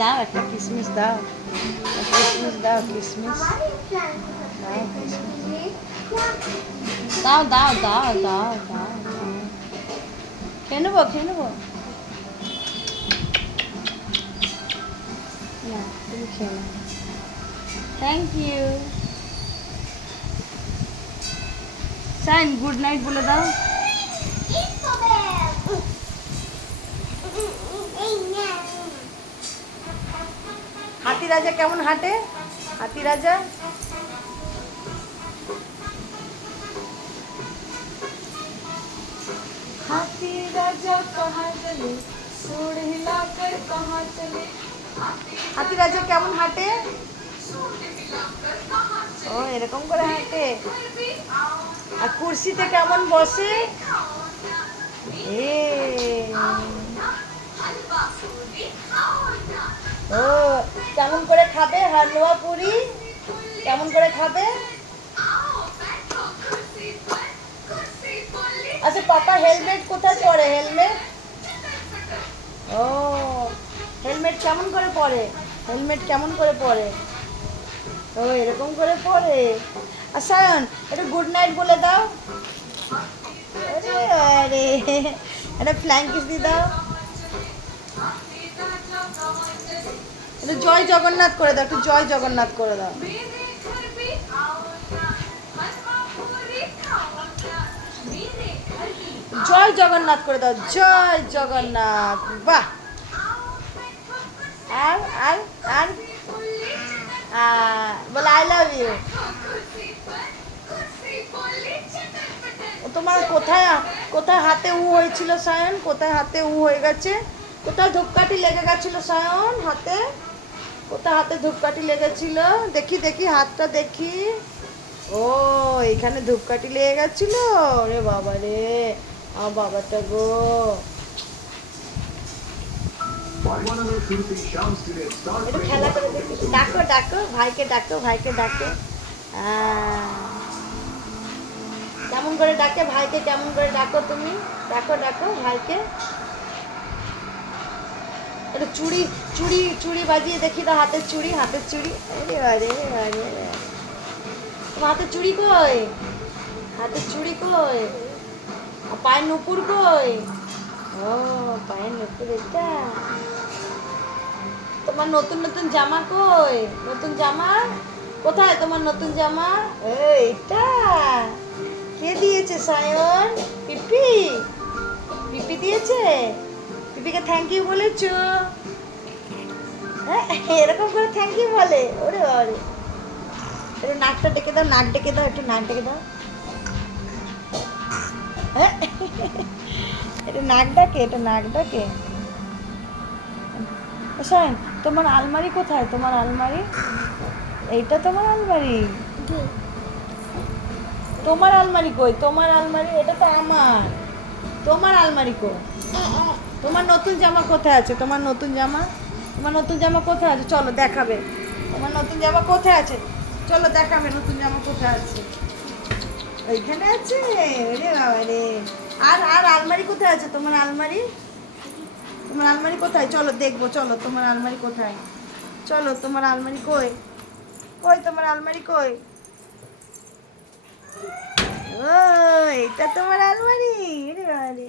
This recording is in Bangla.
দাও একটা কিসমিস দাও, কিসমিস দাও, কিসমিস দাও, দাও দাও দাও দাও দাও, খেয়ে নেবো, খেয়ে নেবো না, তুমি খেয়ে নাও। Thank you. সাইন গুড নাইট বলে দাও। হাতি রাজা কেমন হাঁটে? হাতি রাজা हाथी राजा कहाँ चले, सूंड हिलाकर कहाँ चले। হাতি রাজা কেমন হাঁটে? ও এরকম করে হাঁটে। আর কুরসিতে কেমন বসে? এ ও কেমন করে খাবে হালুয়া পুরি? কেমন করে খাবে? আচ্ছা পাপা হেলমেট কোথায় পরে? হেলমেট ও হেলমেট কেমন করে পরে? হেলমেট কেমন করে পরে? ও এরকম করে পরে। আর সায়ন একটু গুড নাইট বলে দাও। আরে আরে একটা ফ্ল্যাং কিস দিয়ে দাও। একটু জয় জগন্নাথ করে দাও, একটু জয় জগন্নাথ করে দাও। জয় জগন্নাথ করে দাও, জয় জগন্নাথ। বাহ। আর আর আর বলে আই লাভ ইউ। তোমার কোথায় কোথায় হাতে উ হয়েছিল সায়ন? কোথায় হাতে উ হয়ে গেছে? কোথায় ধূপকাঠি লেগে গেছিল সায়ন হাতে? কোথায় হাতে ধূপকাঠি লেগেছিল? দেখি দেখি হাতটা দেখি। ও এখানে ধূপকাঠি লেগে গেছিল। রে বাবা রে, আমার বাবাটা গো। একটু খেলা করে দেখি। ডাকো ডাকো ভাইকে, ডাকো ভাইকে, ডাকো। কেমন করে ডাকে ভাইকে? কেমন করে ডাকো তুমি? ডাকো ডাকো ভাইকে। একটু চুড়ি চুড়ি চুড়ি বাজিয়ে দেখি তো, হাতের চুড়ি, হাতের চুড়ি। আরে আরে আরে তোমার হাতের চুড়ি কই? হাতের চুড়ি কই? পায়ের নুপুর কই? ও পায়ের নুপুর এটা। তোমার নতুন নতুন জামা কই? নতুন জামা কোথায়? তোমার নতুন জামা এইটা কে দিয়েছে সায়ন? পিপি? পিপি দিয়েছে? পিপিকে থ্যাংক ইউ বলেছো? হ্যাঁ এরকম করে থ্যাংক ইউ বলে? ওরে ওরে, একটু নাকটা ডেকে দাও, নাক ডেকে দাও, একটু নাক ডেকে দাও। হ্যাঁ এটা নাক ডাকে, এটা নাক ডাকে। শোন তোমার আলমারি কোথায়? তোমার আলমারি এইটা তোমার আলমারি? তোমার আলমারি কই? তোমার আলমারি এটা তো আমার। তোমার আলমারি কই? তোমার নতুন জামা কোথায় আছে? তোমার নতুন জামা, তোমার নতুন জামা কোথায় আছে? চলো দেখাবে। তোমার নতুন জামা কোথায় আছে? চলো দেখাবে নতুন জামা কোথায় আছে। ওইখানে আছে? রে বাবা রে। আর আর আলমারি কোথায় আছে? তোমার আলমারি, তোমার আলমারি কোথায়? চলো দেখবো, চলো তোমার আলমারি কোথায়? চলো তোমার আলমারি কই? কই তোমার আলমারি কই? ও এটা তোমার আলমারি? রে বাবা রে।